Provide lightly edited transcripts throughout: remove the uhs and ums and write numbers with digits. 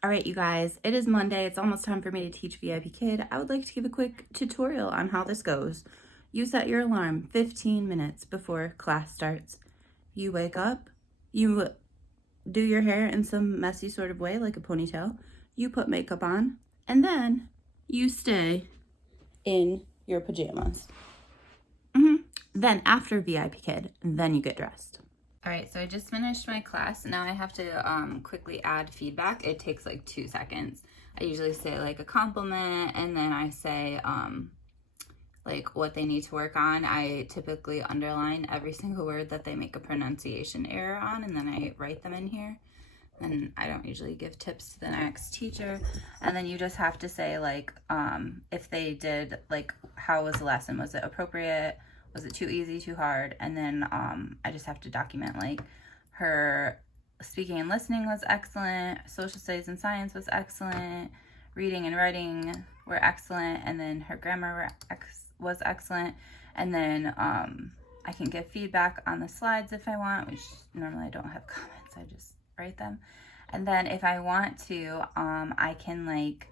All right, you guys, it is Monday. It's almost time for me to teach VIP Kid. I would like to give a quick tutorial on how this goes. You set your alarm 15 minutes before class starts. You wake up, you do your hair in some messy sort of way, like a ponytail. You put makeup on, and then you stay in your pajamas. Then after VIP Kid, then you get dressed. All right, so I just finished my class. Now I have to quickly add feedback. It takes like 2 seconds. I usually say like a compliment, and then I say like what they need to work on. I typically underline every single word that they make a pronunciation error on, and then I write them in here. And I don't usually give tips to the next teacher. And then you just have to say like if they did, like, how was the lesson? Was it appropriate? Was it too easy, too hard? And then I just have to document like her speaking and listening was excellent, social studies and science was excellent, reading and writing were excellent, and then her grammar was excellent. And then I can give feedback on the slides if I want, which normally I don't have comments, I just write them. And then if I want to, I can like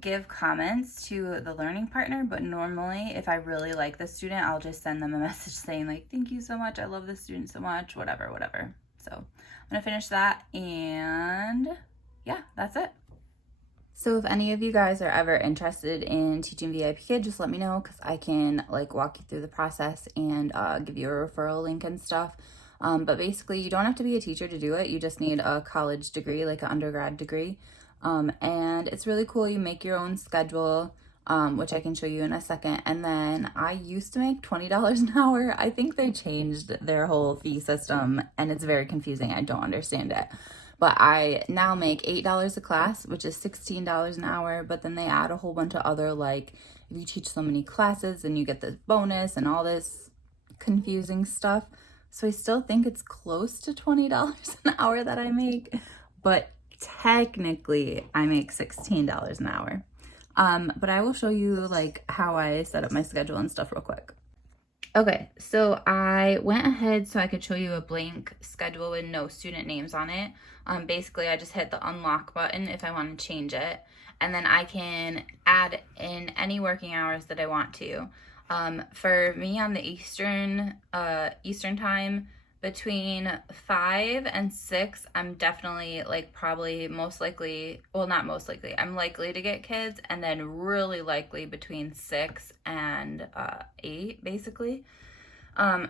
give comments to the learning partner, but normally if I really like the student, I'll just send them a message saying like, thank you so much, I love this student so much, whatever. So I'm gonna finish that, and yeah, that's it. So if any of you guys are ever interested in teaching VIP Kid, just let me know, because I can like walk you through the process and give you a referral link and stuff. But basically you don't have to be a teacher to do it. You just need a college degree, like an undergrad degree. And it's really cool. You make your own schedule, which I can show you in a second. And then I used to make $20 an hour. I think they changed their whole fee system and it's very confusing. I don't understand it. But I now make $8 a class, which is $16 an hour. But then they add a whole bunch of other, like, if you teach so many classes, then you get this bonus and all this confusing stuff. So I still think it's close to $20 an hour that I make, but technically I make $16 an hour. But I will show you like how I set up my schedule and stuff real quick. Okay, so I went ahead so I could show you a blank schedule with no student names on it. Basically, I just hit the unlock button if I want to change it, and then I can add in any working hours that I want to. For me on the Eastern time, between 5 and 6, I'm definitely like probably most likely, well, not most likely, I'm likely to get kids, and then really likely between 6 and 8 basically.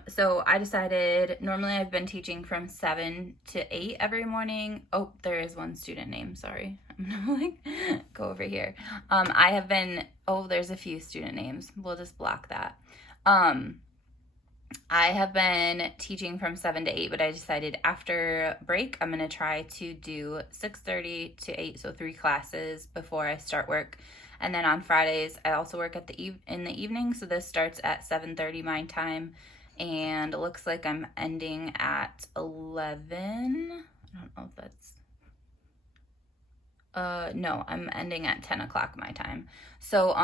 So I decided, normally I've been teaching from 7 to 8 every morning. Oh, there is one student name, sorry. I'm gonna like go over here. I have been, oh, there's a few student names. We'll just block that. I have been teaching from 7 to 8, but I decided after break, I'm gonna try to do 6:30 to 8, so 3 classes before I start work. And then on Fridays, I also work at in the evening, so this starts at 7:30 my time, and it looks like I'm ending at 11. I don't know if that's, no, I'm ending at 10 o'clock my time. So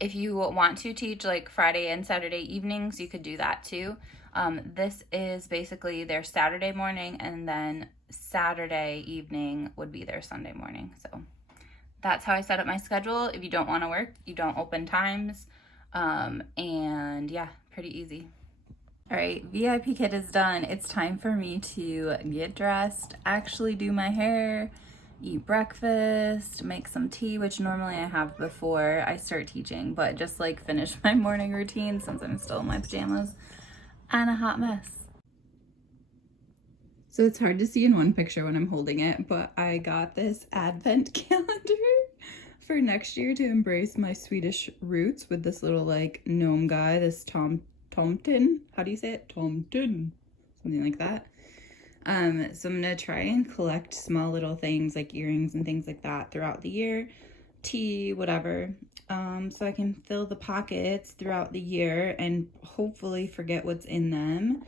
if you want to teach like Friday and Saturday evenings, you could do that too. This is basically their Saturday morning, and then Saturday evening would be their Sunday morning. So that's how I set up my schedule. If you don't want to work, you don't open times. And yeah, pretty easy. All right, VIP Kid is done. It's time for me to get dressed, actually do my hair, eat breakfast, make some tea, which normally I have before I start teaching, but just like finish my morning routine since I'm still in my pajamas, and a hot mess. So it's hard to see in one picture when I'm holding it, but I got this advent calendar for next year to embrace my Swedish roots with this little like gnome guy, this Tomten. How do you say it? Tomten. Something like that. So I'm gonna try and collect small little things like earrings and things like that throughout the year, tea, whatever, so I can fill the pockets throughout the year and hopefully forget what's in them.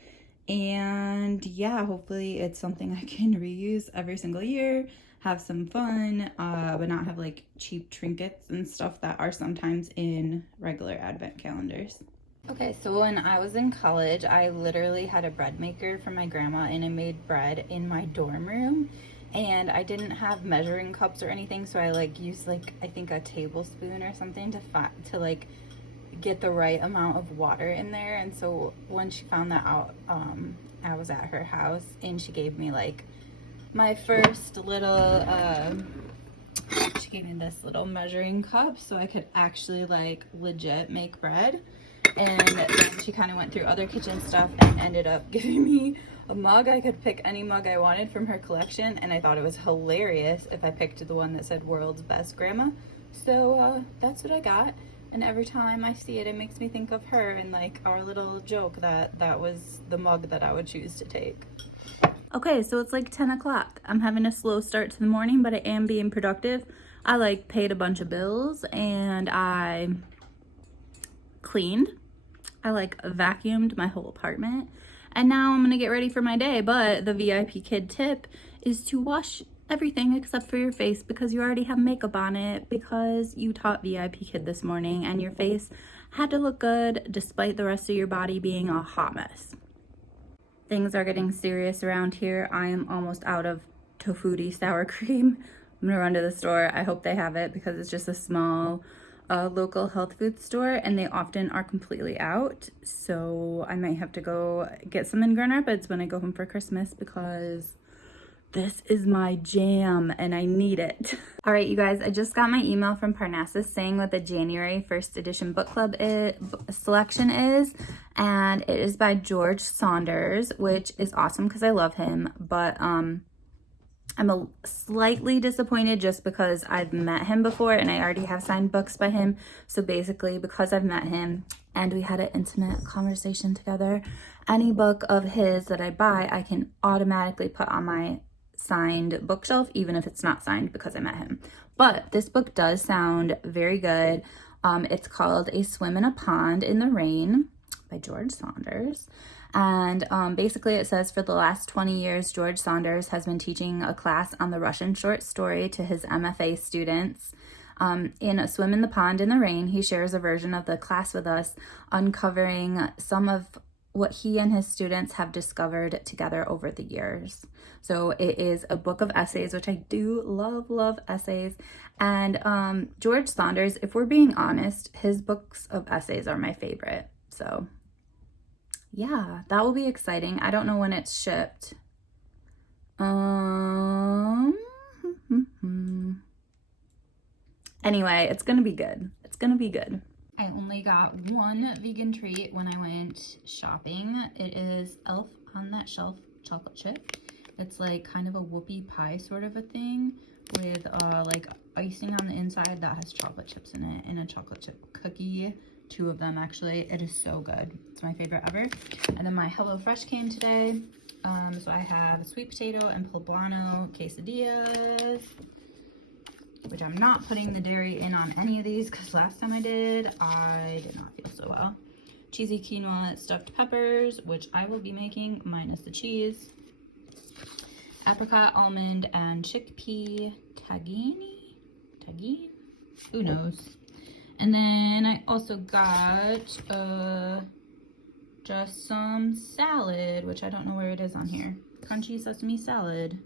And yeah, hopefully it's something I can reuse every single year, have some fun, but not have like cheap trinkets and stuff that are sometimes in regular advent calendars. Okay, so when I was in college, I literally had a bread maker from my grandma, and I made bread in my dorm room. and I didn't have measuring cups or anything, so I like used like I think a tablespoon or something to like get the right amount of water in there. And so when she found that out, I was at her house and she gave me like my first little she gave me this little measuring cup so I could actually like legit make bread. And then she kind of went through other kitchen stuff and ended up giving me a mug. I could pick any mug I wanted from her collection, and I thought it was hilarious if I picked the one that said world's best grandma. So that's what I got, and every time I see it, it makes me think of her and like our little joke that was the mug that I would choose to take. Okay, so it's like 10 o'clock. I'm having a slow start to the morning, but I am being productive. I like paid a bunch of bills and I cleaned. I like vacuumed my whole apartment, and now I'm gonna get ready for my day. But the VIP kid tip is to wash everything except for your face, because you already have makeup on it, because you taught VIP kid this morning and your face had to look good despite the rest of your body being a hot mess. Things are getting serious around here. I am almost out of tofutti sour cream. I'm gonna run to the store. I hope they have it because it's just a small local health food store, and they often are completely out. So I might have to go get some in Grand Rapids when I go home for Christmas, because this is my jam and I need it. All right, you guys, I just got my email from Parnassus saying what the January 1st edition book club selection is, and it is by George Saunders, which is awesome because I love him, but I'm slightly disappointed just because I've met him before and I already have signed books by him. So basically, because I've met him and we had an intimate conversation together, any book of his that I buy, I can automatically put on my signed bookshelf, even if it's not signed, because I met him. But this book does sound very good. It's called A Swim in a Pond in the Rain by George Saunders. And basically it says, for the last 20 years, George Saunders has been teaching a class on the Russian short story to his MFA students. In A Swim in the Pond in the Rain, he shares a version of the class with us, uncovering some of what he and his students have discovered together over the years. So it is a book of essays, which I do love essays. And George Saunders, if we're being honest, his books of essays are my favorite. So yeah, that will be exciting. I don't know when it's shipped. Anyway, it's gonna be good. It's gonna be good. I only got one vegan treat when I went shopping. It is Elf on that Shelf chocolate chip. It's like kind of a whoopie pie sort of a thing with like icing on the inside that has chocolate chips in it, and a chocolate chip cookie. 2 of them actually. It is so good. It's my favorite ever. And then my HelloFresh came today. So I have sweet potato and poblano quesadillas, which I'm not putting the dairy in on any of these because last time I did not feel so well. Cheesy quinoa stuffed peppers, which I will be making minus the cheese. Apricot, almond, and chickpea tagine? Who knows? And then I also got just some salad, which I don't know where it is on here. Crunchy sesame salad.